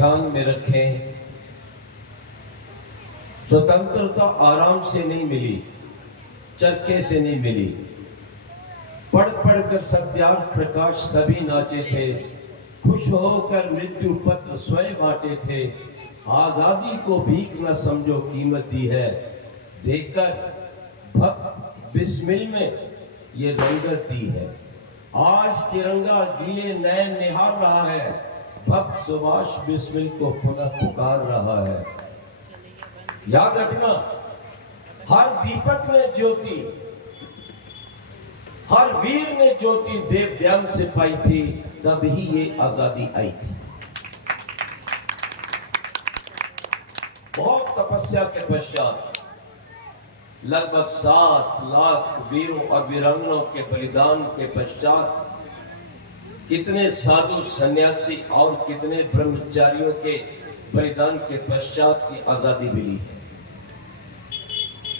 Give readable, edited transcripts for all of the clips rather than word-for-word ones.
ध्यान में रखें, स्वतंत्रता आराम से नहीं मिली, चरखे से नहीं मिली। पढ़ पढ़कर सत्याग्रह प्रकाश सभी नाचे थे, खुश होकर मृत्यु पत्र स्वयं बांटे थे। आजादी को भीख न समझो कीमत दी है, देकर भक्त बिस्मिल में ये रंगत दी है। आज तिरंगा गीले नयन निहार रहा है, भक्त सुभाष बिस्मिल को पुनः पुकार रहा है। याद रखना, हर दीपक ने ज्योति, हर वीर ने ज्योति देव ध्यान से पाई थी, तब ही ये आजादी आई थी। बहुत तपस्या के पश्चात लगभग 7 लाख वीरों और वीरांगनाओं के बलिदान के पश्चात कितने साधु सन्यासी और कितने ब्रह्मचारियों के बलिदान के पश्चात की आजादी मिली है।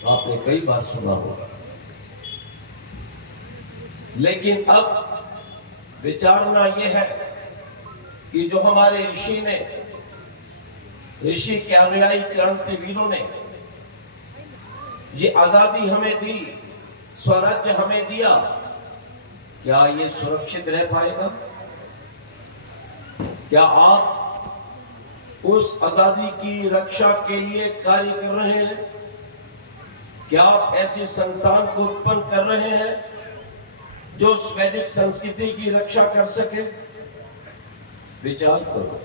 आपने कई बार सुना होगा, लेकिन अब विचारना यह है कि जो हमारे ऋषि के अनुयायी क्रांतिवीरों ने ये आजादी हमें दी, स्वराज्य हमें दिया, क्या ये सुरक्षित रह पाएगा? क्या आप उस आजादी की रक्षा के लिए कार्य कर रहे हैं? क्या आप ऐसी संतान को उत्पन्न कर रहे हैं जो वैदिक संस्कृति की रक्षा कर सके? विचार करो।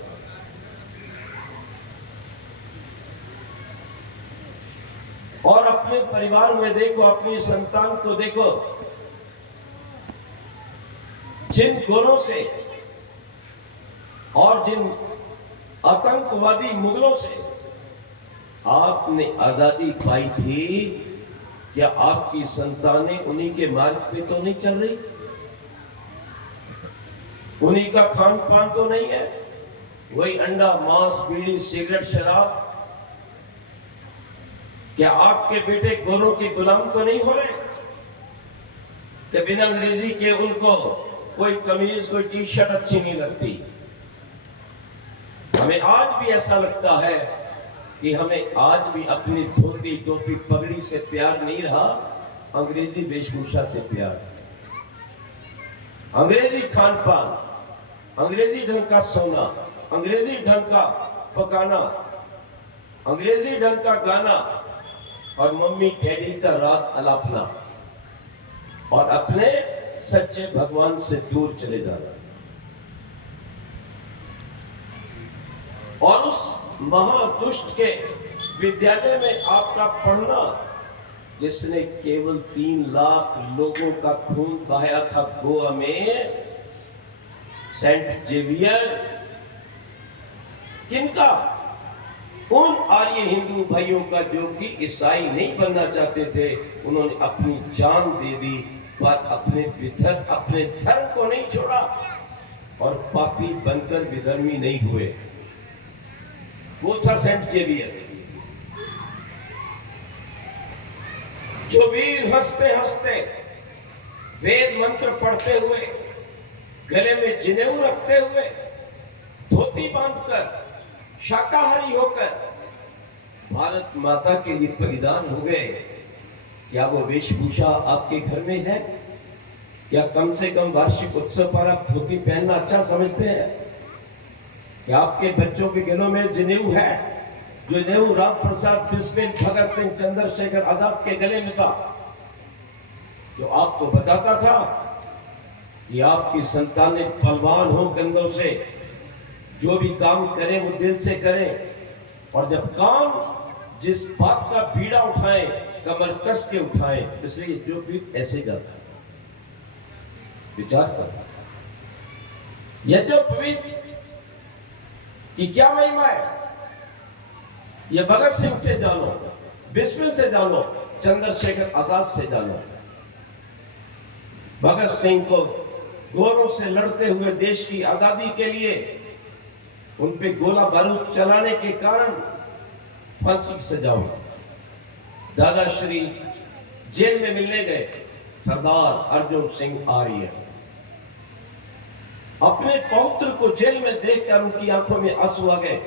और अपने परिवार में देखो, अपनी संतान को देखो, जिन गुणों से और जिन आतंकवादी मुगलों से आपने आजादी पाई थी, क्या आपकी संतानें उन्हीं के मार्ग पे तो नहीं चल रही? उन्हीं का खान पान तो नहीं है? वही अंडा, मांस, बीड़ी, सिगरेट, शराब? क्या आपके बेटे गोरों के गुलाम तो नहीं हो रहे? कि बिना अंग्रेजी के उनको कोई कमीज, कोई टी शर्ट अच्छी नहीं लगती? हमें आज भी ऐसा लगता है कि हमें आज भी अपनी धोती, टोपी, पगड़ी से प्यार नहीं रहा, अंग्रेजी वेशभूषा से प्यार। अंग्रेजी खान पान, अंग्रेजी ढंग का सोना, अंग्रेजी ढंग का पकाना, अंग्रेजी ढंग का गाना और मम्मी डैडी का राग अलापना, और अपने सच्चे भगवान से दूर चले जाना। और उस महादुष्ट के विद्यालय में आपका पढ़ना, जिसने केवल 3 लाख लोगों का खून बहाया था गोवा में, सेंट जेवियर, किनका? उन आर्य हिंदू भाइयों का जो कि ईसाई नहीं बनना चाहते थे। उन्होंने अपनी जान दे दी, पर अपने धर्म को नहीं छोड़ा और पापी बनकर विधर्मी नहीं हुए। वो था सेंट जेवियर, जो वीर हंसते हंसते वेद मंत्र पढ़ते हुए, गले में जनेऊ रखते हुए, धोती बांधकर, शाकाहारी होकर भारत माता के लिए बलिदान हो गए। क्या वो वेशभूषा आपके घर में है? क्या कम से कम वार्षिक उत्सव पर आप धोती पहनना अच्छा समझते हैं? क्या आपके बच्चों के गलों में जनेऊ है? जो जनेऊ राम प्रसाद बिस्मिल, भगत सिंह, चंद्रशेखर आजाद के गले में था, जो आपको बताता था कि आपकी संतानें पहलवान हो, कंधों से जो भी काम करें वो दिल से करें, और जब काम जिस बात का बीड़ा उठाएं, कमर कस के उठाएं, इसलिए जो भी ऐसे जाता है। विचार कर, यह जो पवित्र की क्या महिमा है, यह भगत सिंह से जानो, बिस्मिल से जानो, चंद्रशेखर आजाद से जानो। भगत सिंह को गोरों से लड़ते हुए देश की आजादी के लिए उन पे गोला बारूद चलाने के कारण फांसी की सजा हुई। दादाश्री जेल में मिलने गए सरदार अर्जुन सिंह आर्य, अपने पौत्र को जेल में देखकर उनकी आंखों में आंसू आ गए।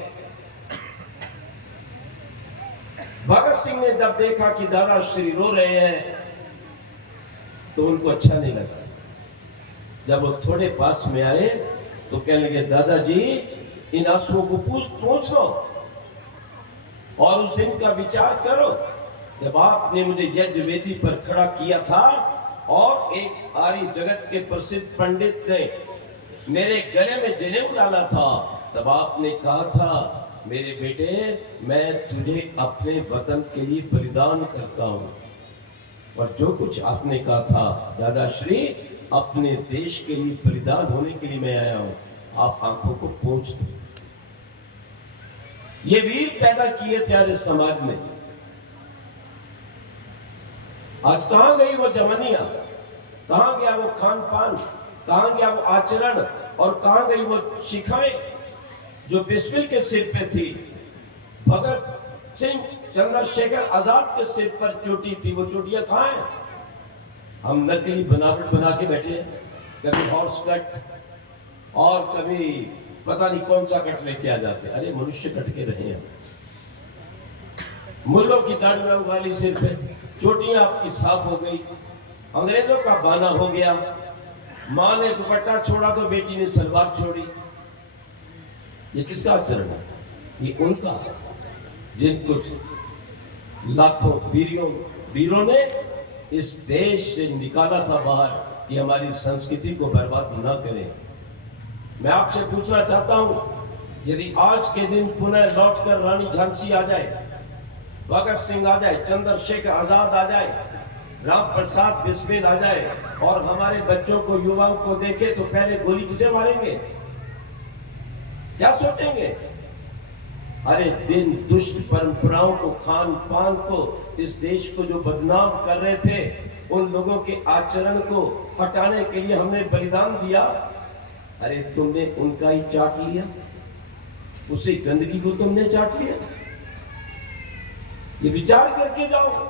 भगत सिंह ने जब देखा कि दादाश्री रो रहे हैं तो उनको अच्छा नहीं लगा। जब वो थोड़े पास में आए तो कहने लगे, दादाजी इन आंसुओं को पोंछ लो और उस दिन का विचार करो जब आपने मुझे यज्ञ वेदी पर खड़ा किया था और एक आर्य जगत के प्रसिद्ध पंडित ने मेरे गले में जनेऊ डाला था। तब आपने कहा था, मेरे बेटे मैं तुझे अपने वतन के लिए बलिदान करता हूं। और जो कुछ आपने कहा था दादाश्री, अपने देश के लिए बलिदान होने के लिए मैं आया हूं, आप आंखों को पोंछ दो। ये वीर पैदा किए थे आर्य समाज ने। आज कहां गई वो जवानियां, कहां गया वो खान पान, कहां गया वो आचरण और कहां गई वो शिखाएं जो बिस्मिल के सिर पे थी। भगत सिंह चंद्रशेखर आजाद के सिर पर चोटी थी, वो चोटियां कहां हैं? हम नकली बनावट बना के बैठे हैं, कभी हॉर्स कट और कभी पता नहीं कौन सा कट लेके आ जाते। अरे मनुष्य कट के रहे हैं। मुल्लों की दाढ़ियां उगा ली सिर पे, चोटियां आपकी साफ हो गई, अंग्रेजों का बाना हो गया। मां ने दुपट्टा छोड़ा तो बेटी ने सलवार छोड़ी। ये किसका आचरण है? ये उनका, जिनको लाखों वीरों ने इस देश से निकाला था बाहर कि हमारी संस्कृति को बर्बाद न करें। मैं आपसे पूछना चाहता हूं, यदि आज के दिन पुनः लौटकर रानी झांसी आ जाए, भगत सिंह आ जाए, चंद्रशेखर आजाद आ जाए, राम प्रसाद बिस्मिल आ जाए और हमारे बच्चों को, युवाओं को देखे तो पहले गोली किसे मारेंगे? क्या सोचेंगे? अरे दिन दुष्ट परंपराओं को, खान पान को, इस देश को जो बदनाम कर रहे थे, उन लोगों के आचरण को हटाने के लिए हमने बलिदान दिया। अरे तुमने उनका ही चाट लिया, उसी गंदगी को तुमने चाट लिया। ये विचार करके जाओ।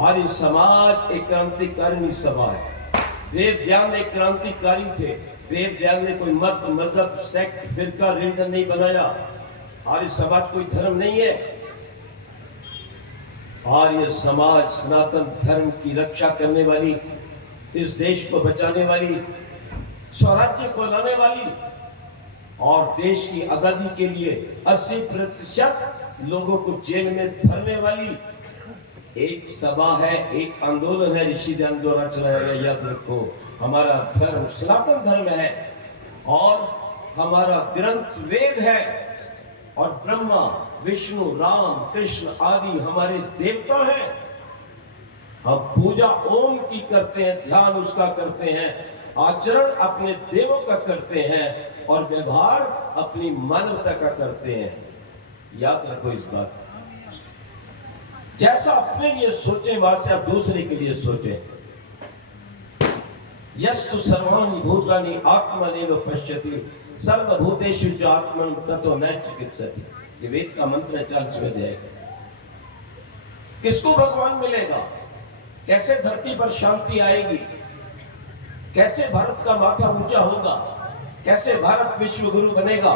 आर्य समाज एक क्रांतिकारी सभा है। देवदयाल एक क्रांतिकारी थे। देवदयाल ने कोई मत, मजहब, सेक्ट, फिरका, रिलीजन नहीं बनाया। आर्य समाज कोई धर्म नहीं है। आर्य समाज सनातन धर्म की रक्षा करने वाली, इस देश को बचाने वाली, स्वराज्य को लाने वाली और देश की आजादी के लिए 80% लोगों को जेल में भरने वाली एक सभा है, एक आंदोलन है। ऋषि ध्यान द्वारा चलाया गया। याद रखो, हमारा धर्म सनातन धर्म है और हमारा ग्रंथ वेद है और ब्रह्मा, विष्णु, राम, कृष्ण आदि हमारे देवता हैं। हम पूजा ओम की करते हैं, ध्यान उसका करते हैं, आचरण अपने देवों का करते हैं और व्यवहार अपनी मानवता का करते हैं। याद रखो इस बात। जैसा अपने लिए सोचें वैसे आप दूसरे के लिए सोचें। यस्तु सर्वाणि भूतानि आत्मनेव पश्यति सर्वभूतेषु च आत्मन ततो न चिकित्सति। ये वेद का मंत्र है, 40वें अध्याय का। किसको भगवान मिलेगा? कैसे धरती पर शांति आएगी? कैसे भारत का माथा ऊंचा होगा? कैसे भारत विश्व गुरु बनेगा?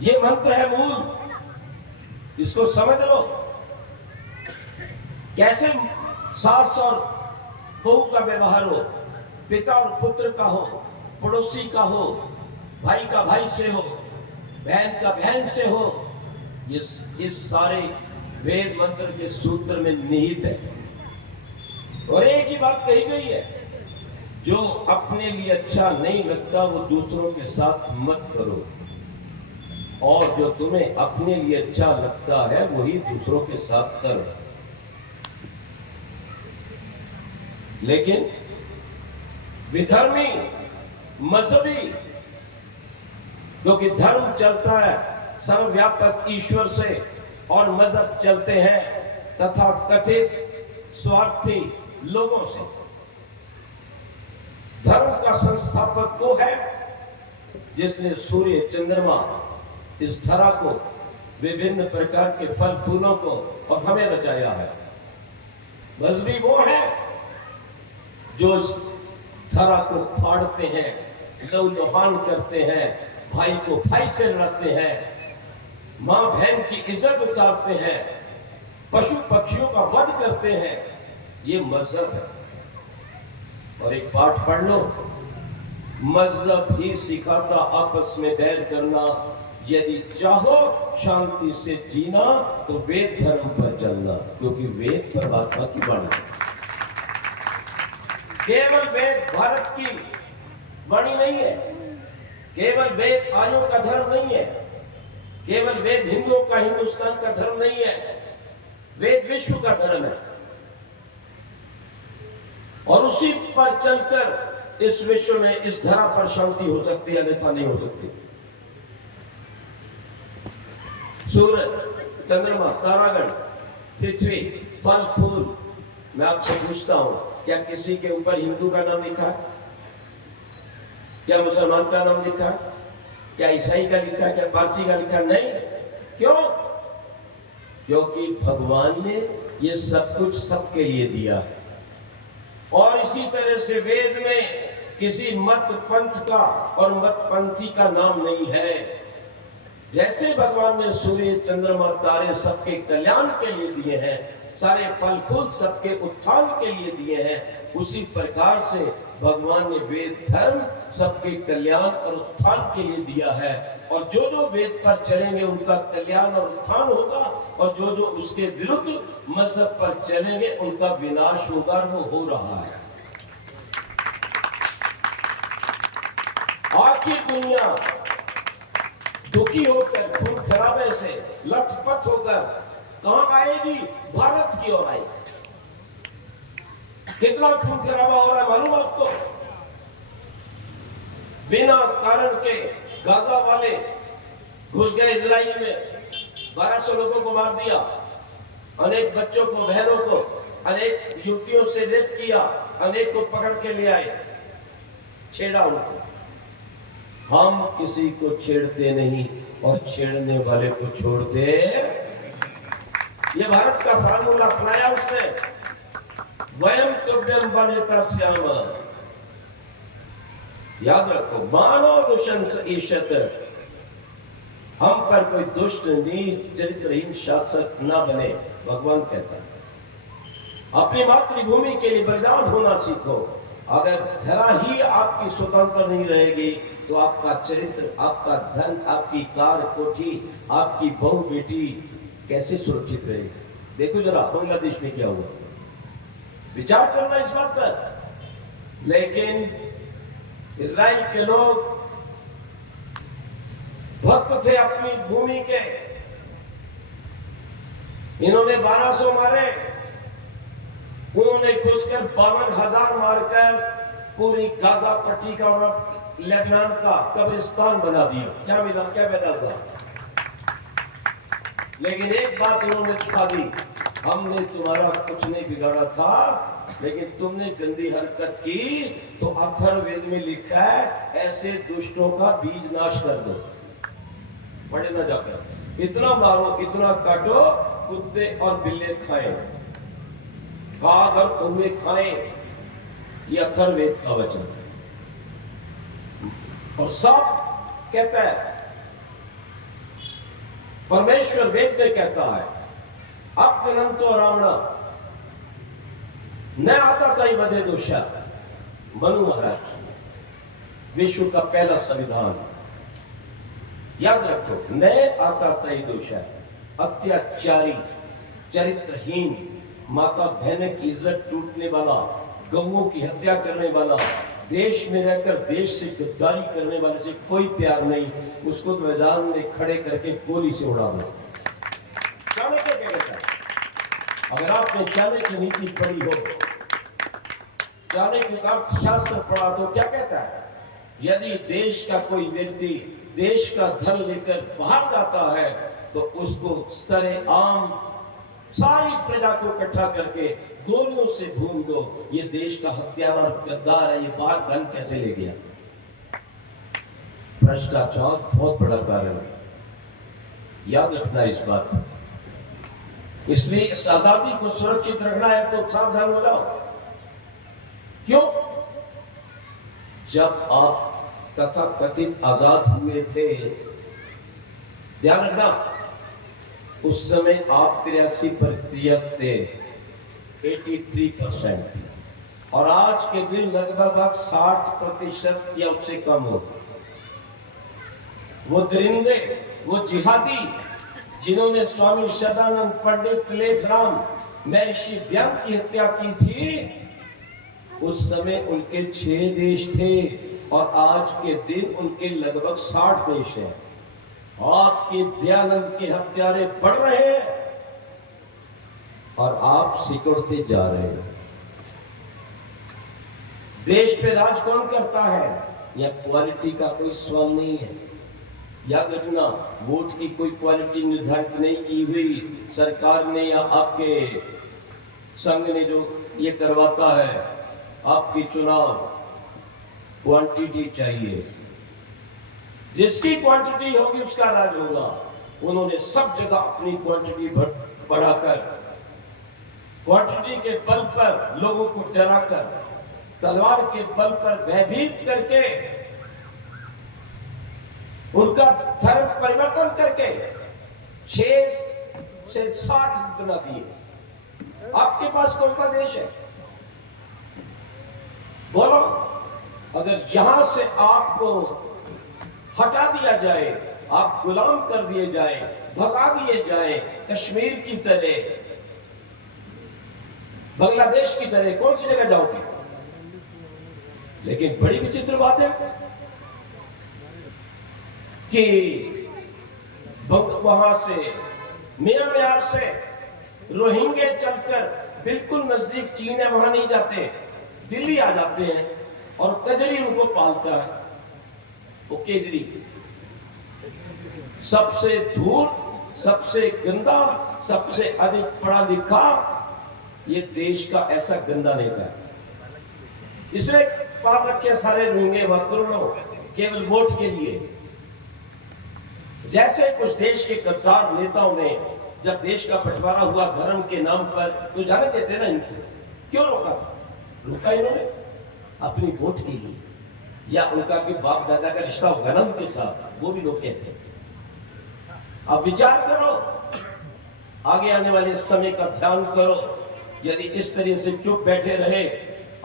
ये मंत्र है मूल, इसको समझ लो। कैसे सास और बहू का व्यवहार हो, पिता और पुत्र का हो, पड़ोसी का हो, भाई का भाई से हो, बहन का बहन से हो, इस सारे वेद मंत्र के सूत्र में निहित है। और एक ही बात कही गई है, जो अपने लिए अच्छा नहीं लगता वो दूसरों के साथ मत करो, और जो तुम्हें अपने लिए अच्छा लगता है वही दूसरों के साथ करो। लेकिन विधर्मी, मजहबी, क्योंकि धर्म चलता है सर्वव्यापक ईश्वर से और मजहब चलते हैं तथा कथित स्वार्थी लोगों से। धर्म का संस्थापक वो है जिसने सूर्य, चंद्रमा, इस धरा को, विभिन्न प्रकार के फल फूलों को और हमें बचाया है। मजहबी वो है जो इस धरा को फाड़ते हैं, लहूलुहान करते हैं, भाई को भाई से लड़ते हैं, माँ बहन की इज्जत उतारते हैं, पशु पक्षियों का वध करते हैं, ये मजहब है। और एक पाठ पढ़ लो, मजहब ही सिखाता आपस में बैर करना, यदि चाहो शांति से जीना तो वेद धर्म पर चलना, क्योंकि वेद परमात्मा की वाणी। केवल वेद भारत की वाणी नहीं है, केवल वेद आर्यों का धर्म नहीं है, केवल वेद हिंदुओं का हिंदुस्तान का धर्म नहीं है, वेद विश्व का धर्म है। और उसी पर चलकर इस विश्व में, इस धरा पर शांति हो सकती है, अन्यथा नहीं हो सकती। सूरज, चंद्रमा, तारागण, पृथ्वी, फल फूल, मैं आपसे पूछता हूं, क्या किसी के ऊपर हिंदू का नाम लिखा है? क्या मुसलमान का नाम लिखा है? क्या ईसाई का लिखा है? क्या पारसी का लिखा? नहीं। क्यों? क्योंकि भगवान ने ये सब कुछ सबके लिए दिया है। और इसी तरह से वेद में किसी मत पंथ का और मत पंथी का नाम नहीं है। जैसे भगवान ने सूर्य, चंद्रमा, तारे सबके कल्याण के लिए दिए हैं, सारे फल फूल सबके उत्थान के लिए दिए हैं, उसी प्रकार से भगवान ने वेद धर्म सबके कल्याण और उत्थान के लिए दिया है। और जो जो वेद पर चलेंगे उनका कल्याण और उत्थान होगा, और जो जो उसके विरुद्ध मजहब पर चलेंगे उनका विनाश होगा। वो हो रहा है। आखिर दुनिया दुखी होकर, खून खराबे से लथपथ होकर कहां आएगी? भारत की ओर आएगी। कितना खून खराबा हो रहा है मालूम आपको? बिना कारण के गाजा वाले घुस गए इजराइल में, 1200 लोगों को मार दिया, अनेक बच्चों को, बहनों को, अनेक युवतियों से रेप किया, अनेक को पकड़ के ले आए, छेड़ा उनको। हम किसी को छेड़ते नहीं और छेड़ने वाले को छोड़ते। ये भारत का फार्मूला अपनाया उसने, वयम तुभ्यम बनेता श्याम। याद रखो, मानो दुष्यंत ईशत, हम पर कोई दुष्ट नीच चरित्रहीन शासक ना बने, भगवान कहता है। अपनी मातृभूमि के लिए बलिदान होना सीखो। अगर धरा ही आपकी स्वतंत्र नहीं रहेगी तो आपका चरित्र, आपका धन, आपकी कार कोठी, आपकी बहू बेटी कैसे सुरक्षित रहेगी? देखो जरा बांग्लादेश में क्या हुआ, विचार करना इस बात पर। लेकिन इजराइल के लोग भक्त थे अपनी भूमि के, इन्होंने 1200 मारे, उन्होंने घुसकर 52,000 मारकर पूरी गाजा पट्टी का और लेबनान का कब्रिस्तान बना दिया। क्या मिला? क्या पैदा हुआ? लेकिन एक बात उन्होंने दिखा दी, हमने तुम्हारा कुछ नहीं बिगाड़ा था, लेकिन तुमने गंदी हरकत की तो अथर्ववेद में लिखा है, ऐसे दुष्टों का बीज नाश कर दो। पढ़े ना जाकर, इतना मारो, इतना काटो, कुत्ते और बिल्ले खाएं, बाघ और कौवे खाएं। ये अथर्ववेद का वचन है। और साफ कहता है, परमेश्वर वेद में कहता है, अपनंतो रावण न आता तई बदे दोषा। मनु महाराज, विश्व का पहला संविधान, याद रखो, न आता तई दोषा। अत्याचारी, चरित्रहीन, माता बहन की इज्जत टूटने वाला, गौओं की हत्या करने वाला, देश में रहकर देश से गद्दारी करने वाले से कोई प्यार नहीं, उसको तो मैदान में खड़े करके गोली से उड़ा दो। चाणक्य क्या कहता है? अगर आपने चाणक्य की नीति पढ़ी हो, चाणक्य का अर्थशास्त्र पढ़ा तो क्या कहता है? यदि देश का कोई व्यक्ति देश का धन लेकर बाहर जाता है तो उसको सरेआम सारी प्रजा को इकट्ठा करके गोलियों से भून दो। ये देश का हत्यारा और गद्दार है, ये बाहर धन कैसे ले गया? भ्रष्टाचार बहुत बड़ा कारण है, याद रखना इस बात को। इसलिए इस आजादी को सुरक्षित रखना है तो सावधान हो जाओ। क्यों? जब आप तथा कथित आजाद हुए थे, ध्यान रखना, उस समय आप 83% थे, 83%, और आज के दिन लगभग 60% या उससे कम हो। वो दरिंदे, वो जिहादी जिन्होंने स्वामी सदानंद, पंडित लेखराम, महर्षि ध्यान की हत्या की थी, उस समय उनके 6 देश थे और आज के दिन उनके लगभग 60 देश हैं। आपके दयानंद के हत्यारे बढ़ रहे हैं और आप सिकुड़ते जा रहे हैं। देश पे राज कौन करता है? यह क्वालिटी का कोई सवाल नहीं है। याद रखना, वोट की कोई क्वालिटी निर्धारित नहीं की हुई सरकार ने या आपके संघ ने जो ये करवाता है। आपकी चुनाव क्वांटिटी चाहिए, जिसकी क्वांटिटी होगी उसका राज होगा। उन्होंने सब जगह अपनी क्वांटिटी बढ़ाकर, क्वांटिटी के बल पर लोगों को डराकर, तलवार के बल पर भयभीत करके, उनका धर्म परिवर्तन करके 6 से 60 बना दिए। आपके पास कौन सा देश है? बोलो। अगर यहां से आपको हटा दिया जाए, आप गुलाम कर दिए जाए, भगा दिए जाए, कश्मीर की तरह, बांग्लादेश की तरह, कौन सी जगह जाओगे? लेकिन बड़ी विचित्र बात है कि वहां से, म्यांमार से रोहिंग्या चलकर बिल्कुल नजदीक चीन है, वहां नहीं जाते, दिल्ली आ जाते हैं और कजरी उनको पालता है। वो केजरी सबसे धूर्त, सबसे गंदा, सबसे अधिक पढ़ा लिखा ये देश का ऐसा गंदा नेता है। इसने पाल रखे सारे रोहिंग्या वहां करोड़ों, केवल वोट के लिए। जैसे कुछ देश के गद्दार नेताओं ने जब देश का बंटवारा हुआ धर्म के नाम पर, तो जाने देते ना इनको, क्यों रोका था? रोका इन्होंने अपनी वोट के लिए, या उनका कि बाप दादा का रिश्ता होगा ना उनके साथ, वो भी लोग कहते हैं। अब विचार करो, आगे आने वाले समय का ध्यान करो। यदि इस तरह से चुप बैठे रहे,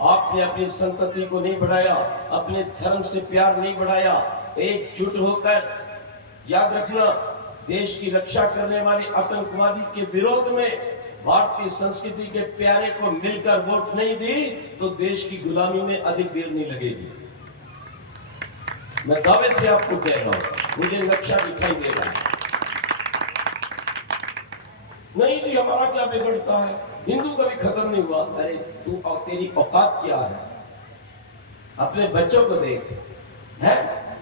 आपने अपनी संतति को नहीं बढ़ाया, अपने धर्म से प्यार नहीं बढ़ाया, एकजुट होकर, याद रखना, देश की रक्षा करने वाले आतंकवादी के विरोध में भारतीय संस्कृति के प्यारे को मिलकर वोट नहीं दी, तो देश की गुलामी में अधिक देर नहीं लगेगी। मैं दावे से आपको कह रहा हूं, मुझे नक्शा दिखाई दे रहा है। नहीं भी हमारा क्या बिगड़ता है, हिंदू कभी खत्म नहीं हुआ। अरे तू और तेरी औकात क्या है? अपने बच्चों को देख, है,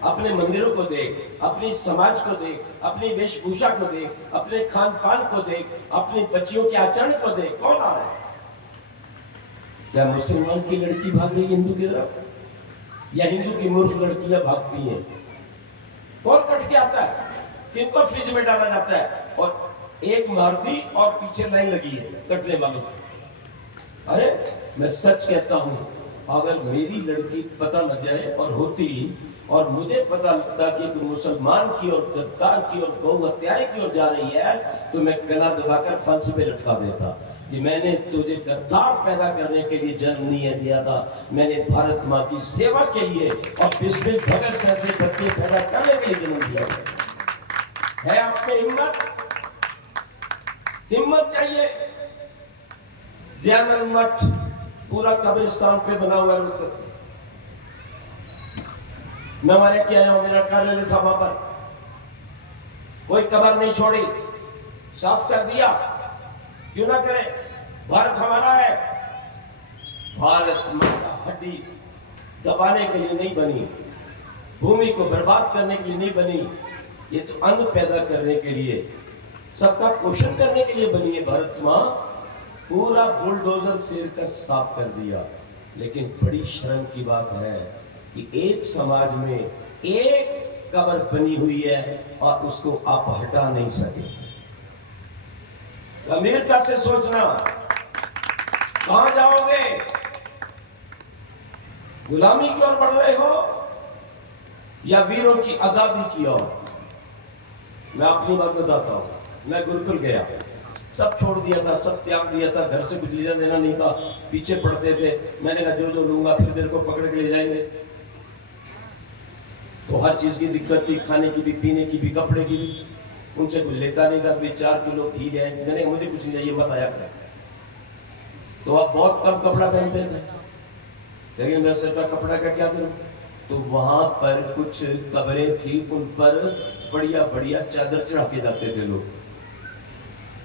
अपने मंदिरों को देख, अपनी समाज को देख, अपनी वेशभूषा को देख, अपने खान पान को देख, अपनी बच्चियों के आचरण को देख। कौन आ रहा है? क्या मुसलमान की लड़की भाग रही है हिंदू की तरफ, या हिंदू की मूर्ख लड़कियां भागती हैं? कौन कट के आता है? किनको फ्रिज में डाला जाता है? और एक मारती और पीछे लाइन लगी है कटने वालों की। अरे मैं सच कहता हूं, अगर मेरी लड़की पता लग जाए और होती, और मुझे पता लगता कि एक मुसलमान की और गद्दार की और गौ हत्यारे की ओर जा रही है, तो मैं गला दबाकर फांसी पे लटका देता कि मैंने तुझे गद्दार पैदा करने के लिए जन्म नहीं दिया था, मैंने भारत माँ की सेवा के लिए और बिस्मिल भगत जैसे बच्चे पैदा करने के लिए जन्म दिया है। आप में हिम्मत, हिम्मत चाहिए। दयानंद मठ पूरा कब्रिस्तान पे बना हुआ है। मैं हमारे क्या आया हूं, मेरा कार्यालय था वहां पर, कोई कब्र नहीं छोड़ी, साफ कर दिया। क्यों ना करें? भारत हमारा है। भारत माता हड्डी दबाने के लिए नहीं बनी, भूमि को बर्बाद करने के लिए नहीं बनी, ये तो अन्न पैदा करने के लिए, सबका पोषण करने के लिए बनी है भारत माँ। पूरा बुलडोजर फेर कर साफ कर दिया। लेकिन बड़ी शर्म की बात है कि एक समाज में एक कब्र बनी हुई है और उसको आप हटा नहीं सके। गंभीरता से सोचना, कहां जाओगे? गुलामी की ओर बढ़ रहे हो या वीरों की आजादी की ओर। मैं अपनी बात बताता हूं, मैं गुरुकुल गया, सब छोड़ दिया था, सब त्याग दिया था, घर से कुछ लेना देना नहीं था, पीछे पड़ते थे। मैंने कहा जो जो लूंगा फिर मेरे को पकड़ के ले जाएंगे। तो हर चीज की दिक्कत थी, खाने की भी, पीने की भी, कपड़े की भी। उनसे कुछ लेता नहीं था, 4 किलो घी है, मैंने मुझे कुछ नहीं चाहिए, मत आया करें। तो आप बहुत कम कपड़ा पहनते थे, लेकिन मैं सोचा कपड़ा का क्या करूं। तो वहां पर कुछ कब्रें थी, उन पर बढ़िया बढ़िया चादर चढ़ा के जाते थे लोग।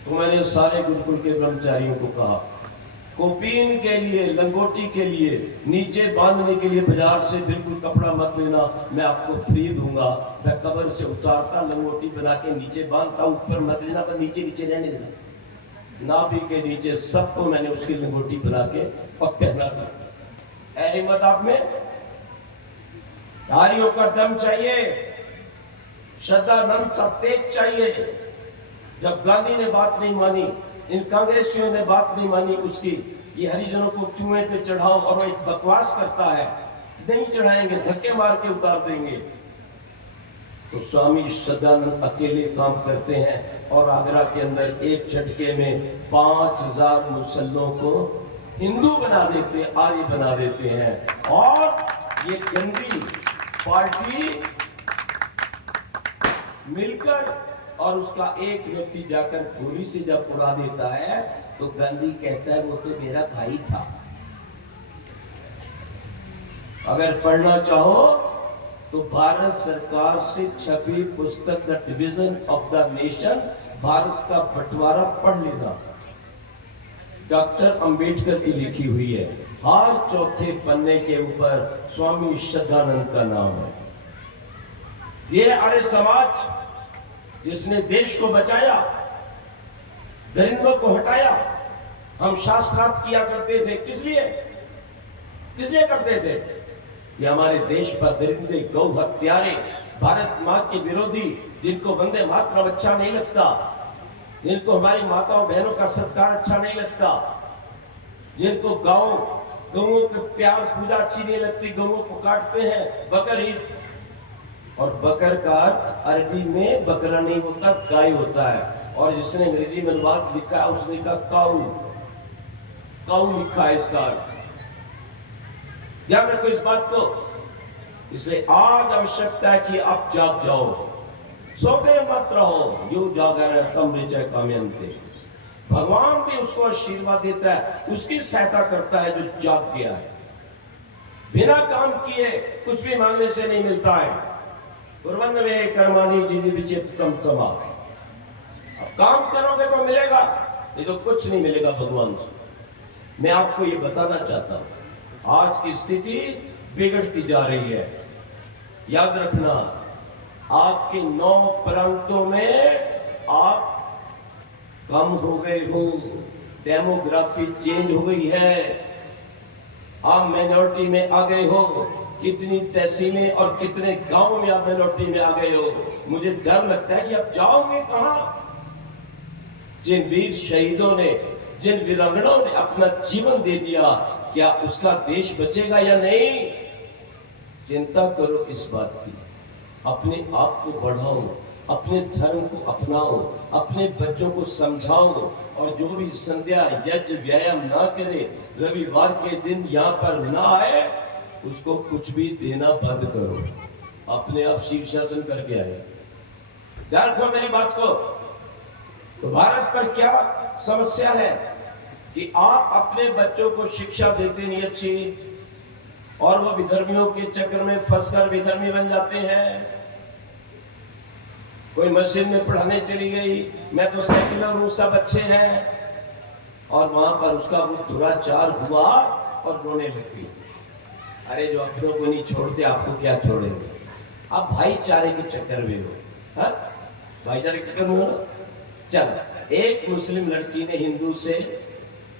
तो मैंने सारे गुरुकुल के ब्रह्मचारियों को कहा, कोपीन के लिए, लंगोटी के लिए, नीचे बांधने के लिए बाजार से बिल्कुल कपड़ा मत लेना, मैं आपको फ्री दूंगा। मैं कब्र से उतारता, लंगोटी बना के नीचे बांधता, ऊपर मत लेना, पर नीचे नीचे रहने देना। नाभि के नीचे सबको मैंने उसकी लंगोटी बना के और पहना दी। हिम्मत आप में, धारियों का दम चाहिए, श्रद्धा नम सा तेज चाहिए। जब गांधी ने बात नहीं मानी, इन कांग्रेसियों ने बात नहीं मानी उसकी, ये हरिजनों को चूहे पे चढ़ाओ, और वो एक बकवास करता है, नहीं चढ़ाएंगे, धक्के मार के उतार देंगे। तो स्वामी सदानंद अकेले काम करते हैं और आगरा के अंदर एक झटके में 5000 मुसल्लों को हिंदू बना देते, आर्य बना देते हैं। और ये गंदी पार्टी मिलकर, और उसका एक व्यक्ति जाकर गोली से जब उड़ा देता है तो गांधी कहता है वो तो मेरा भाई था। अगर पढ़ना चाहो तो भारत सरकार से छपी पुस्तक the division of the nation, Bharat का बंटवारा पढ़ लेना, डॉक्टर अंबेडकर की लिखी हुई है। हर चौथे पन्ने के ऊपर स्वामी सदानंद का नाम है। ये आर्य समाज जिसने देश को बचाया, दरिंदों को हटाया। हम शास्त्रार्थ किया करते थे, किस लिए करते थे कि हमारे देश पर दरिंदे, गौ हत्यारे, भारत मां के विरोधी, जिनको वंदे मातरम अच्छा नहीं लगता, जिनको हमारी माताओं बहनों का सत्कार अच्छा नहीं लगता, जिनको गौओं के प्यार पूजा अच्छी नहीं लगती, गौओं को काटते हैं, बकर ईद। और बकर का अर्थ अरबी में बकरा नहीं होता, गाय होता है। और जिसने अंग्रेजी में अनुवाद लिखा है उसने कहा काऊ लिखा है इसका अर्थ। ध्यान रखो इस बात को। इसलिए आज आवश्यकता है कि आप जाग जाओ, सोते मत रहो। यू जागर तम रिचय कामयन्ते। भगवान भी उसको आशीर्वाद देता है, उसकी सहायता करता है जो जाग गया है। बिना काम किए कुछ भी मांगने से नहीं मिलता है। कुर्वन्नवे कर्माणि जिजि विचित्तम समा। अब काम करोगे तो मिलेगा, नहीं तो कुछ नहीं मिलेगा भगवान से। मैं आपको ये बताना चाहता हूं, आज की स्थिति बिगड़ती जा रही है। याद रखना, आपके 9 प्रांतों में आप कम हो गए हो, डेमोग्राफी चेंज हो गई है, आप माइनॉरिटी में आ गए हो। कितनी तहसीलें और कितने गांव में आप माइनॉरिटी में आ गए हो। मुझे डर लगता है कि आप जाओगे कहां। जिन वीर शहीदों ने, जिन वीरांगनाओं ने अपना जीवन दे दिया, क्या उसका देश बचेगा या नहीं? चिंता करो इस बात की। अपने आप को बढ़ाओ, अपने धर्म को अपनाओ, अपने बच्चों को समझाओ। और जो भी संध्या यज्ञ व्यायाम ना करे, रविवार के दिन यहाँ पर ना आए, उसको कुछ भी देना बंद करो। अपने आप शीर्षासन करके आए। ध्यान रखो मेरी बात को। तो भारत पर क्या समस्या है कि आप अपने बच्चों को शिक्षा देते नहीं अच्छी, और वो विधर्मियों के चक्कर में फंसकर विधर्मी बन जाते हैं। कोई मस्जिद में पढ़ाने चली गई, मैं तो सेक्युलर हूं, सब अच्छे हैं, और वहां पर उसका वो दुराचार हुआ और रोने लगी। अरे जो अपनों को नहीं छोड़ते आपको क्या छोड़ेंगे? आप भाईचारे के चक्कर में हो। हाँ, भाईचारे के चक्कर में हो ना। चल, एक मुस्लिम लड़की ने हिंदू से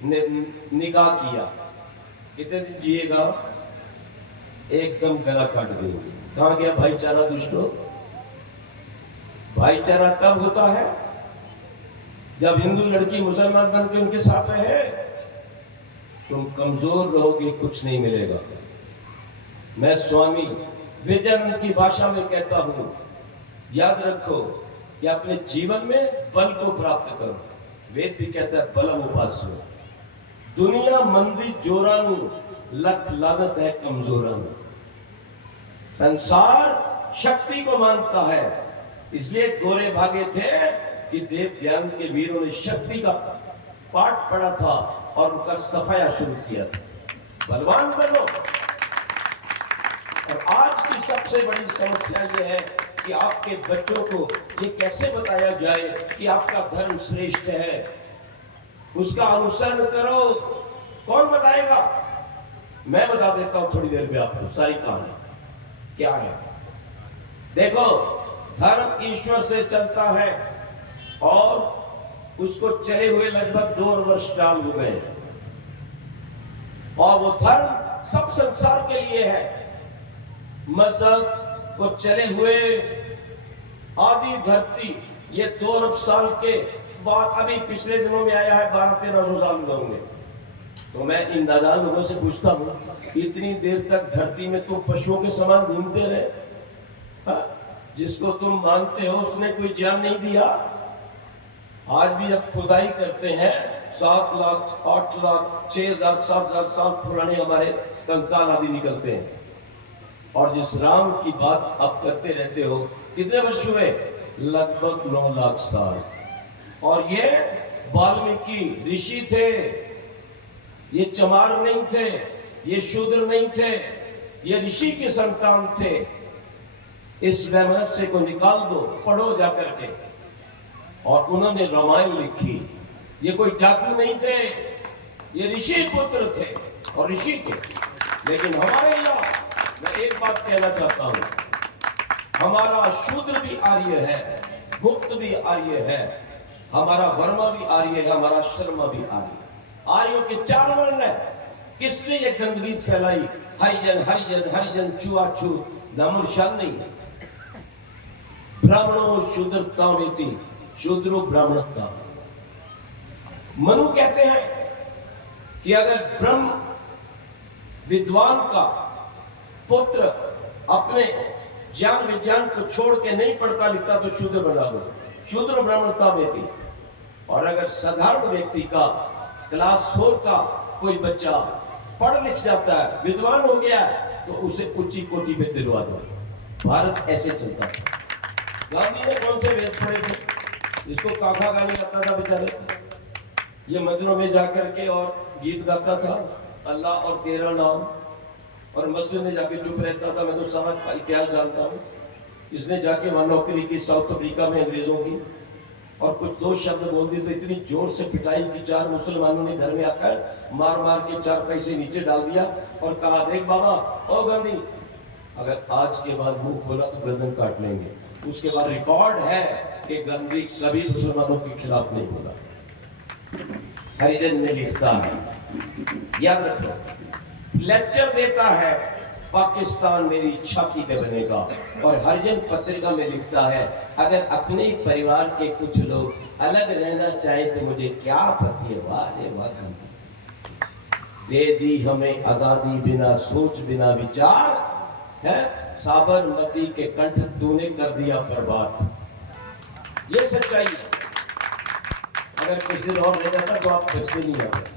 निकाह किया, कितने दिन जिएगा? एकदम गला काट देंगे। कहां गया भाईचारा दुष्टों? भाईचारा तब होता है जब हिंदू लड़की मुसलमान बन के उनके साथ रहे। तुम कमजोर रहोगे, कुछ नहीं मिलेगा। मैं स्वामी विद्यानंद की भाषा में कहता हूं, याद रखो कि अपने जीवन में बल को प्राप्त करो। वेद भी कहता है बलम उपासो। दुनिया मंदी जोरानु, लख लागत है कमजोरानु। संसार शक्ति को मानता है, इसलिए गोरे भागे थे कि देव ध्यान के वीरों ने शक्ति का पाठ पढ़ा था और उनका सफाया शुरू किया था। बलवान बनो। और आज की सबसे बड़ी समस्या यह है कि आपके बच्चों को ये कैसे बताया जाए कि आपका धर्म श्रेष्ठ है, उसका अनुसरण करो। कौन बताएगा? मैं बता देता हूं थोड़ी देर में आपको सारी कहानी क्या है। देखो, धर्म ईश्वर से चलता है और उसको चले हुए लगभग 2 वर्ष चाल हो गए, और वो धर्म सब संसार के लिए है। मजहब को चले हुए आदि धरती ये 2 अरब साल के बाद अभी पिछले दिनों में आया है, 1200-1300 साल हुए होंगे। तो मैं इन नादान लोगों से पूछता हूं, इतनी देर तक धरती में तुम पशुओं के समान घूमते रहे? जिसको तुम मानते हो उसने कोई ज्ञान नहीं दिया। आज भी जब खुदाई करते हैं 7 लाख 8 लाख 6,000 7,000 साल पुराने हमारे कंकाल आदि निकलते हैं। और जिस राम की बात आप करते रहते हो, कितने वर्ष हुए? लगभग 9 लाख साल। और ये वाल्मीकि ऋषि थे, ये चमार नहीं थे, ये शूद्र नहीं थे, ये ऋषि के संतान थे। इस वैमनस्य को निकाल दो, पढ़ो जाकर के। और उन्होंने रामायण लिखी। ये कोई डाकू नहीं थे, ये ऋषि पुत्र थे और ऋषि थे। लेकिन हमारे यहाँ मैं एक बात कहना चाहता हूं, हमारा शूद्र भी आर्य है, गुप्त भी आर्य है, हमारा वर्मा भी आर्य है, हमारा शर्मा भी आर्य। आर्यों के 4 वर्ण है। किसने ये गंदगी फैलाई? हरिजन हरिजन हरिजन छुआछूत नामुल शान नहीं है। ब्राह्मणों शूद्रतामेति, शूद्रो ब्राह्मणता। मनु कहते हैं कि अगर ब्रह्म विद्वान का पुत्र अपने ज्ञान विज्ञान को छोड़ के नहीं पढ़ता लिखता तो शूद्र बना दो, शूद्र ब्राह्मणतामेति। और अगर साधारण व्यक्ति का क्लास 4 का कोई बच्चा पढ़ लिख जाता है, विद्वान हो गया, तो उसे उच्ची कोटि में दिलवा दो। भारत ऐसे चलता था। गांधी ने कौन से वेद पढ़े थे? इसको काका गाने आता था बेचारे। ये मंदिरों में जाकर के और गीत गाता था, अल्लाह और तेरा नाम, और मस्जिद में जाके चुप रहता था। मैं तो सारा इतिहास जानता हूँ। इसने जाके वहां नौकरी की साउथ अफ्रीका में अंग्रेजों की, और कुछ 2 शब्द बोल दिए तो इतनी जोर से पिटाई की 4 मुसलमानों ने घर में आकर मार मार के 4 पैसे नीचे डाल दिया और कहा, देख बाबा, ओ गांधी, अगर आज के बाद मुंह खोला तो गर्दन काट लेंगे। उसके बाद रिकॉर्ड है कि गांधी कभी मुसलमानों के खिलाफ नहीं बोला। हरिजन में लिखता है, याद रखो, लेक्चर देता है, पाकिस्तान मेरी छाती पे बनेगा। और हरिजन पत्रिका में लिखता है, अगर अपने परिवार के कुछ लोग अलग रहना चाहे तो मुझे क्या आपत्ति है। वाह रे वाह गांधी, दे दी हमें आजादी बिना सोच बिना विचार, है साबरमती के कंठ तूने कर दिया बर्बाद। ये सच्चाई है। अगर किसी दिन और रह जाता तो आप बचते नहीं आते।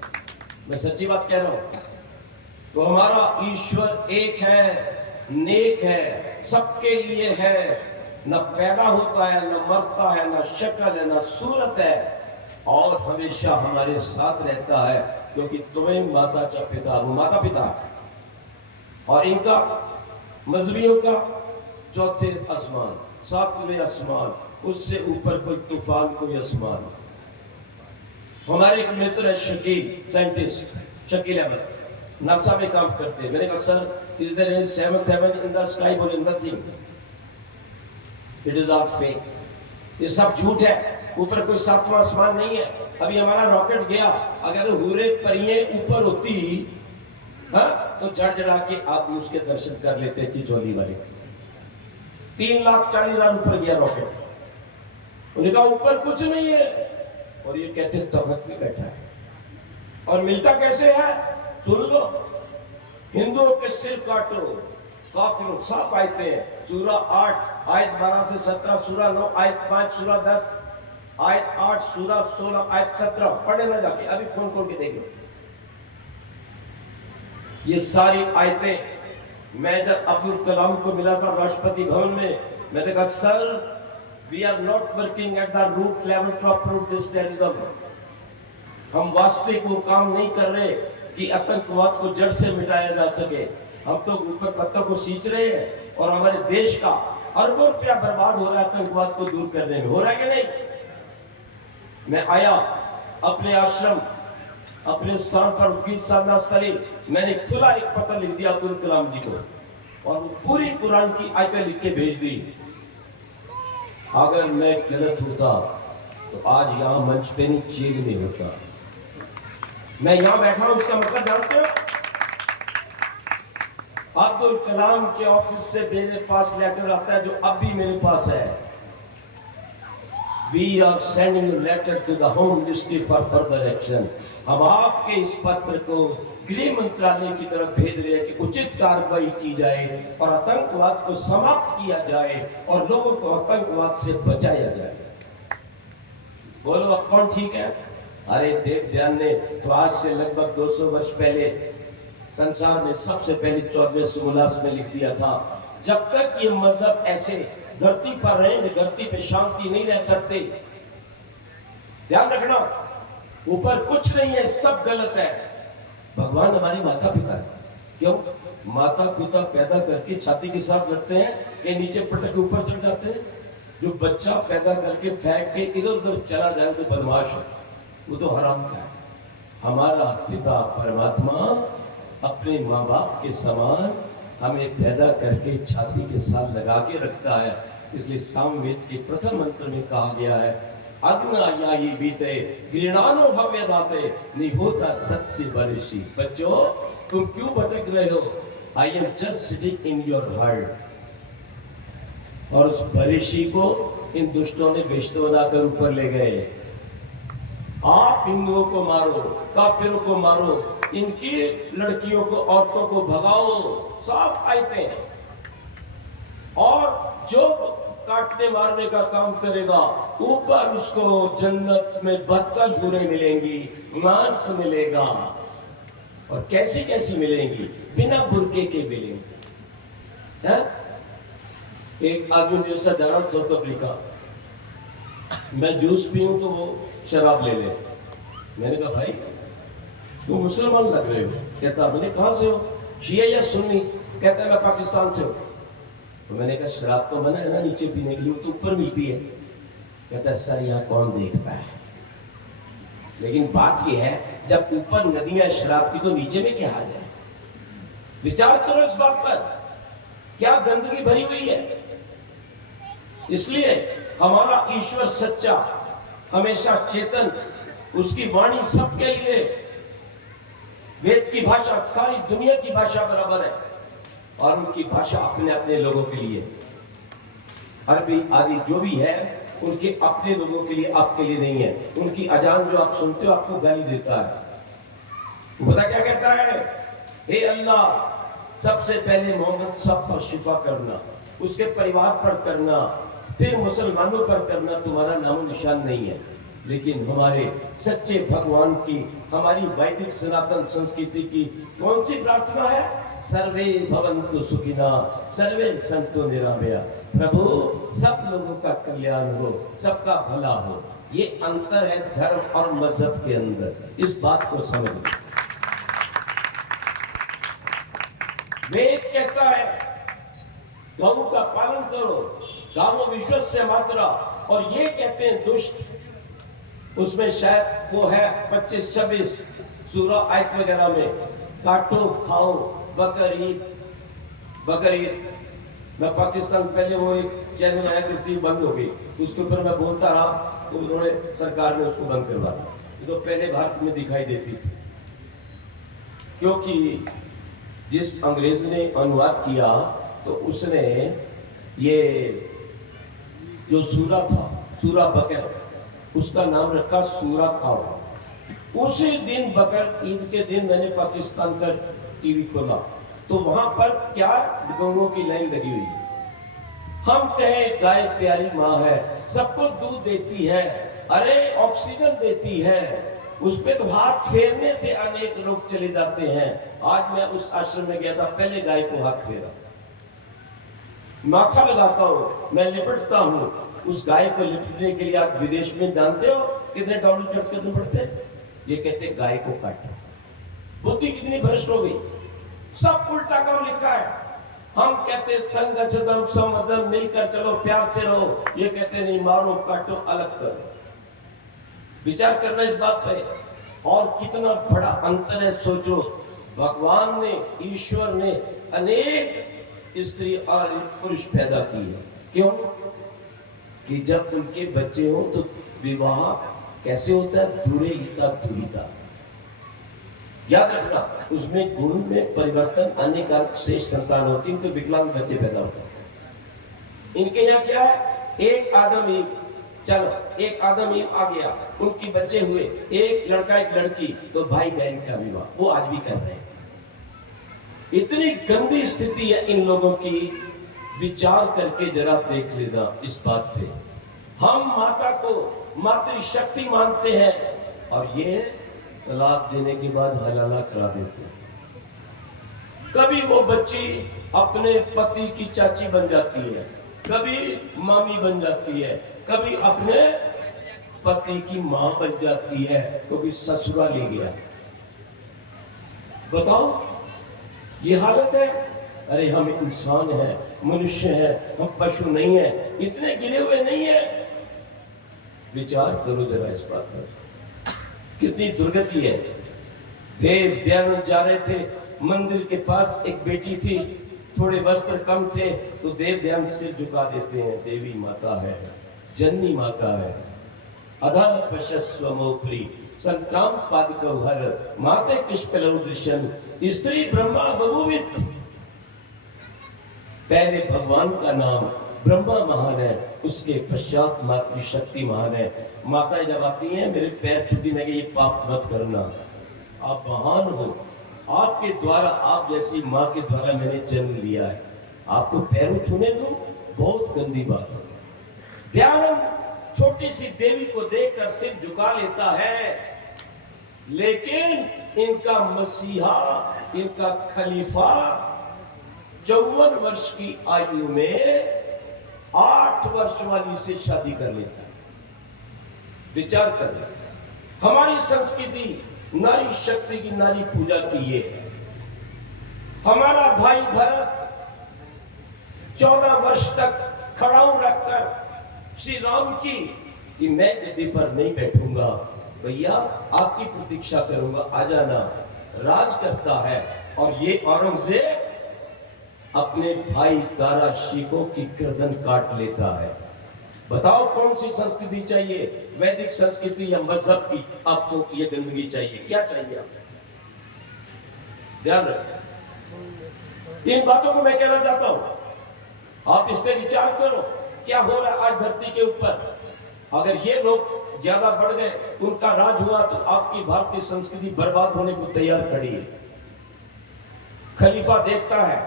मैं सच्ची बात कह रहा हूं। तो हमारा ईश्वर एक है, नेक है, सबके लिए है, न पैदा होता है, न मरता है, न शक्ल है, न सूरत है, और हमेशा हमारे साथ रहता है। क्योंकि तुम्हें माता का पिता, वो माता पिता है, और इनका मजहबियों का 4थे आसमान, 7वें आसमान, उससे ऊपर कोई तूफान, कोई आसमान। हमारे एक मित्र है शकील, साइंटिस्ट शकील अहमद, नासा में काम करते हैं। मैंने कहा, sir, is there any 7th heaven in the sky? बोले, nothing, it is all fake, ये सब झूठ है, ऊपर कोई 7वां आसमान नहीं है। अभी हमारा रॉकेट गया, अगर हुरे परिये ऊपर होती, हाँ, तो जड़ के आप भी उसके दर्शन कर लेते चिचोली वाले। 3,40,000 ऊपर गया रॉकेट। उन्होंने कहा ऊपर कुछ नहीं है, और ये कहते तख्त में बैठा है। और मिलता कैसे है? सुन लो, हिंदुओं के सिर काटो, काफिर साफ आयते हैं। सूरा 8 आयत 12 से 17, सूरा 9 आयत 5, सूरा 10 आयत 8, सूरा 16 आयत 17। पढ़े ना जाके, अभी फोन खोल के देख लो। ये सारी आयतें मैं जब अब्दुल कलाम को मिला था राष्ट्रपति भवन में, मैंने कहा sir we are not working at the root level to uproot this terrorism. हम वास्तविक वो काम नहीं कर रहे कि आतंकवाद को जड़ से मिटाया जा सके। हम तो ऊपर पत्तों को सींच रहे हैं और हमारे देश का अरबों रुपया बर्बाद हो रहा है आतंकवाद को दूर करने में। हो रहा है कि नहीं? मैं आया अपने आश्रम, अपने स्थान पर 20 साल स्थली, मैंने खुला एक पत्र लिख दिया अब्दुल कलाम जी को और वो पूरी कुरान की आयतें लिख के भेज दी। अगर मैं गलत होता तो आज यहां मंच पे नहीं, जेल में होता। मैं यहां बैठा हूं, इसका मतलब जानते हो? अब्दुल कलाम के ऑफिस से मेरे पास लेटर आता है, जो अब भी मेरे पास है। We are sending a letter to the Home Ministry for further action. हम आपके इस पत्र को गृह मंत्रालय की तरफ भेज रहे हैं कि उचित कार्रवाई की जाए और आतंकवाद को समाप्त किया जाए और लोगों को आतंकवाद से बचाया जाए। बोलो अब कौन ठीक है? अरे देव ध्यान ने तो आज से लगभग 200 वर्ष पहले संसार में सबसे पहले 14वें सिमुलास में लिख दिया था, जब तक ये मजहब ऐसे धरती पर रहेंगे, धरती पे शांति नहीं रह सकते। ध्यान रखना, ऊपर कुछ नहीं है, सब गलत है। भगवान हमारे माता पिता है। क्यों? माता पिता पैदा करके छाती के साथ रखते हैं कि नीचे पटक के ऊपर चढ़ जाते हैं। जो बच्चा पैदा करके फेंक के इधर उधर चला जाए तो बदमाश है, वो तो हराम का है। हमारा पिता परमात्मा अपने माँ बाप के समान हमें पैदा करके छाती के साथ लगा के रखता है। इसलिए सामवेद के प्रथम मंत्र में कहा गया है, अग्नायायी बीते गृणानो भव्य दाते निहोता सत्य बरिशी। बच्चों तुम क्यों भटक रहे हो? I am just sitting in your heart. और उस बरिशी को इन दुष्टों ने बेश्त बनाकर ऊपर ले गए। आप हिंदुओं को मारो, काफिरों को मारो, इनकी लड़कियों को, औरतों को भगाओ, साफ आयते हैं। और जो काटने मारने का काम करेगा ऊपर उसको जन्नत में 72 बुरे मिलेंगी, मांस मिलेगा। और कैसी कैसी मिलेंगी? बिना बुरके के मिलेंगी। है? एक आदमी मेरे साथ जा रहा साउथ अफ्रीका, मैं जूस पीऊं तो वो शराब ले ले। मैंने कहा भाई तुम मुसलमान लग रहे हो। कहता मैंने कहां से हो? शिया या सुन्नी? कहता मैं पाकिस्तान से हूं। तो मैंने कहा शराब तो मना है ना नीचे पीने के लिए, तो ऊपर मिलती है। कहता सर यहाँ कौन देखता है? लेकिन बात यह है जब ऊपर नदियां शराब की तो नीचे में क्या हाल है? विचार करो इस बात पर, क्या गंदगी भरी हुई है। इसलिए हमारा ईश्वर सच्चा, हमेशा चेतन, उसकी वाणी सबके लिए। वेद की भाषा सारी दुनिया की भाषा बराबर है और उनकी भाषा अपने अपने लोगों के लिए। अरबी आदि जो भी है उनके अपने लोगों के लिए, आपके लिए नहीं है। उनकी अजान जो आप सुनते हो आपको गाली देता है। वो पता क्या कहता है? हे अल्लाह, सबसे पहले मोहम्मद सब पर शिफा करना, उसके परिवार पर करना, फिर मुसलमानों पर करना, तुम्हारा नामो निशान नहीं है। लेकिन हमारे सच्चे भगवान की, हमारी वैदिक सनातन संस्कृति की कौन सी प्रार्थना है? सर्वे भवन्तु सुखिना, सर्वे सन्तु निरामया। प्रभु सब लोगों का कल्याण हो, सबका भला हो। ये अंतर है धर्म और मजहब के अंदर। इस बात को समझो। वेद कहता है गौ का पालन करो, गावो विश्वस्य मातरा। और ये कहते हैं दुष्ट, उसमें शायद वो है 25-26 सूरा आयत वगैरह में, काटो खाओ बकरीद। मैं पाकिस्तान पहले वो एक चैनल आया करती बंद हो गई, उसके ऊपर मैं बोलता रहा तो उन्होंने सरकार ने उसको बंद करवा दिया। तो पहले भारत में दिखाई देती थी, क्योंकि जिस अंग्रेज ने अनुवाद किया तो उसने ये जो सूरा था, सूरा बकर, उसका नाम रखा सूरा काउ। उसी दिन बकर ईद के दिन मैंने पाकिस्तान का टीवी खोला तो वहां पर क्या गौओं की लाइन लगी हुई है। हम कहें गाय प्यारी माँ है, सबको दूध देती है, अरे ऑक्सीजन देती है, उस पे तो हाथ फेरने से अनेक लोग चले जाते हैं। आज मैं उस आश्रम में गया था, पहले गाय को हाथ फेरा, माथा लगाता हूँ, मैं लिपटता हूँ। उस गाय को लिपटने के लिए आप विदेश में जानते हो कितने डॉलर खर्च करने पड़ते हैं? ये कहते गाय को काटो। बुद्धि कितनी भ्रष्ट हो गई, सब उल्टा काम लिखा है। हम कहते संगठन संवर्धन, मिलकर चलो, प्यार से रहो, ये कहते नहीं, मारो काटो अलग करो। विचार करना इस बात पे। और कितना बड़ा अंतर है, सोचो। भगवान ने, ईश्वर ने अनेक स्त्री और पुरुष पैदा किए। क्यों? कि जब उनके बच्चे हो तो विवाह कैसे होता है? दूरे हिता दुहिता। याद रखना, उसमें गुण में परिवर्तन आने का शेष संतान होती है, तो विकलांग बच्चे पैदा होते हैं। इनके यहाँ क्या है? एक आदम एक, चलो एक आदम एक आ गया, उनकी बच्चे हुए, एक लड़का एक लड़की, तो भाई बहन का विवाह, वो आज भी कर रहे हैं। इतनी गंदी स्थिति है इन लोगों की। विचार करके जरा देख लेना इस बात पे। हम माता को मातृशक्ति मानते हैं और ये तलाक देने के बाद हलाला करा देते हैं। कभी वो बच्ची अपने पति की चाची बन जाती है, कभी मामी बन जाती है, कभी अपने पति की मां बन जाती है, क्योंकि ससुरा ले गया। बताओ, ये हालत है। अरे हम इंसान हैं, मनुष्य हैं, हम पशु नहीं हैं, इतने गिरे हुए नहीं हैं। विचार करो जरा इस बात पर, कितनी दुर्गति है। देव दयानंद जा रहे थे, मंदिर के पास एक बेटी थी, थोड़े वस्त्र कम थे, तो देव दयानंद सिर झुका देते हैं, देवी माता है, जननी माता है। अधा पशस्व मोपरी संत्राम पादकौ हर माते किष्पलौ दृश्यन स्त्री ब्रह्मा बभूवित। पहले भगवान का नाम ब्रह्मा महान है, उसके पश्चात मातृशक्ति महान है। माताएं जब आती हैं, मेरे पैर छूती, मैं ये पाप मत करना, आप महान हो, आपके द्वारा, आप जैसी माँ के द्वारा मैंने जन्म लिया है, आपको पैरों छूने दूं? बहुत गंदी बात है। दयानंद छोटी सी देवी को देखकर सिर झुका लेता है, लेकिन इनका मसीहा, इनका खलीफा 54 वर्ष की आयु में 8 वर्ष वाली से शादी कर लेता है। विचार कर, हमारी संस्कृति नारी शक्ति की, नारी पूजा की ये है। हमारा भाई भरत 14 वर्ष तक खड़ाऊ रखकर श्री राम की कि मैं गद्दी पर नहीं बैठूंगा, भैया आपकी प्रतीक्षा करूंगा, आ जाना, राज करता है। और ये औरंगजेब अपने भाई तारा शिको की गर्दन काट लेता है। बताओ कौन सी संस्कृति चाहिए, वैदिक संस्कृति या मजहब की? आपको ये गंदगी चाहिए? क्या चाहिए आपको? ध्यान रखें, इन बातों को मैं कहना चाहता हूं, आप इस पे विचार करो। क्या हो रहा है आज धरती के ऊपर? अगर ये लोग ज्यादा बढ़ गए, उनका राज हुआ, तो आपकी भारतीय संस्कृति बर्बाद होने को तैयार खड़ी है। खलीफा देखता है,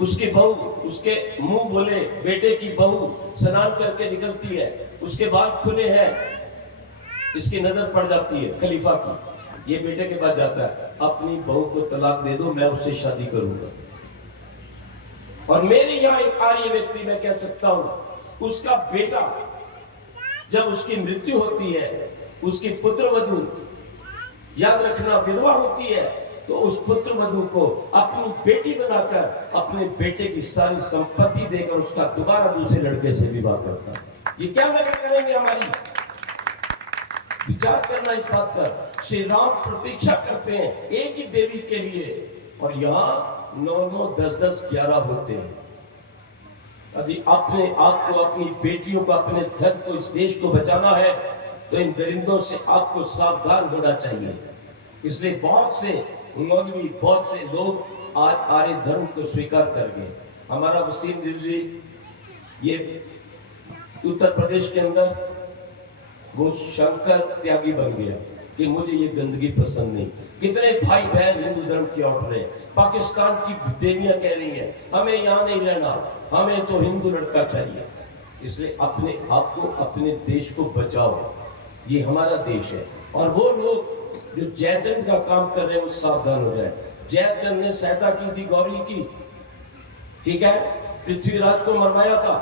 उसकी बहू, उसके मुंह बोले बेटे की बहू स्नान करके निकलती है, उसके बाल खुले हैं, इसकी नजर पड़ जाती है खलीफा की। ये बेटे के पास जाता है, अपनी बहू को तलाक दे दो, मैं उससे शादी करूंगा। और मेरे यहाँ एक आर्य व्यक्ति, मैं कह सकता हूं, उसका बेटा जब उसकी मृत्यु होती है, उसकी पुत्रवधू, याद रखना, विधवा होती है, तो उस पुत्रवधू को अपनी बेटी बनाकर अपने बेटे की सारी संपत्ति देकर उसका दोबारा दूसरे लड़के से विवाह करता है। ये क्या मैं करेंगे हमारी? विचार करना इस बात का। श्री राम प्रतीक्षा करते हैं एक ही देवी के लिए, और यहाँ 9-9, 10-10, 11 होते हैं। यदि अपने आप को, अपनी बेटियों को, अपने धन को, इस देश को बचाना है, तो इन दरिंदों से आपको सावधान होना चाहिए। इसलिए बहुत से मौलवी, बहुत से लोग आज आर्य धर्म को स्वीकार कर गए। हमारा वसीम रिजवी, ये उत्तर प्रदेश के अंदर वो शंकर त्यागी बन गया, कि मुझे ये गंदगी पसंद नहीं। कितने भाई बहन हिंदू धर्म की ओर रहे, पाकिस्तान की देवियां कह रही हैं हमें यहाँ नहीं रहना, हमें तो हिंदू लड़का चाहिए। इसलिए अपने आप को, अपने देश को बचाओ, ये हमारा देश है। और वो लोग जो जयचंद का काम कर रहे हैं वो सावधान हो जाए। जयचंद ने सहायता की थी गौरी की, ठीक है, पृथ्वीराज को मरवाया था।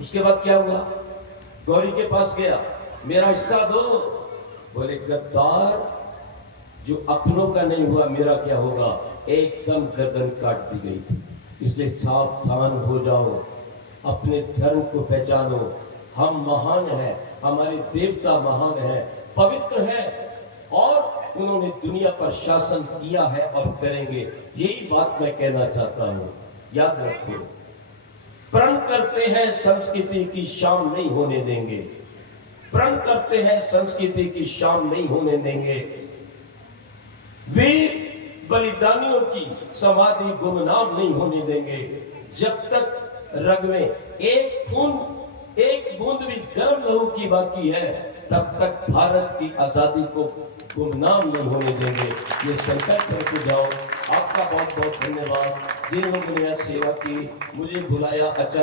उसके बाद क्या हुआ, गौरी के पास गया, मेरा हिस्सा दो। बोले गद्दार, जो अपनों का नहीं हुआ मेरा क्या होगा। एकदम गर्दन काट दी गई थी। इसलिए सावधान हो जाओ, अपने धर्म को पहचानो। हम महान हैं, हमारे देवता महान हैं, पवित्र हैं, और उन्होंने दुनिया पर शासन किया है और करेंगे। यही बात मैं कहना चाहता हूं, याद रखो। प्रण करते हैं संस्कृति की शाम नहीं होने देंगे, प्रण करते हैं संस्कृति की शाम नहीं होने देंगे। वीर बलिदानियों की समाधि गुमनाम नहीं होने देंगे। जब तक रग में एक बूंद भी गर्म लहू की बाकी है, तब तक भारत की आजादी को गुमनाम नहीं होने देंगे। ये संकल्प करके जाओ। आपका बहुत बहुत धन्यवाद जिन लोगों ने सेवा की, मुझे बुलाया अचानक।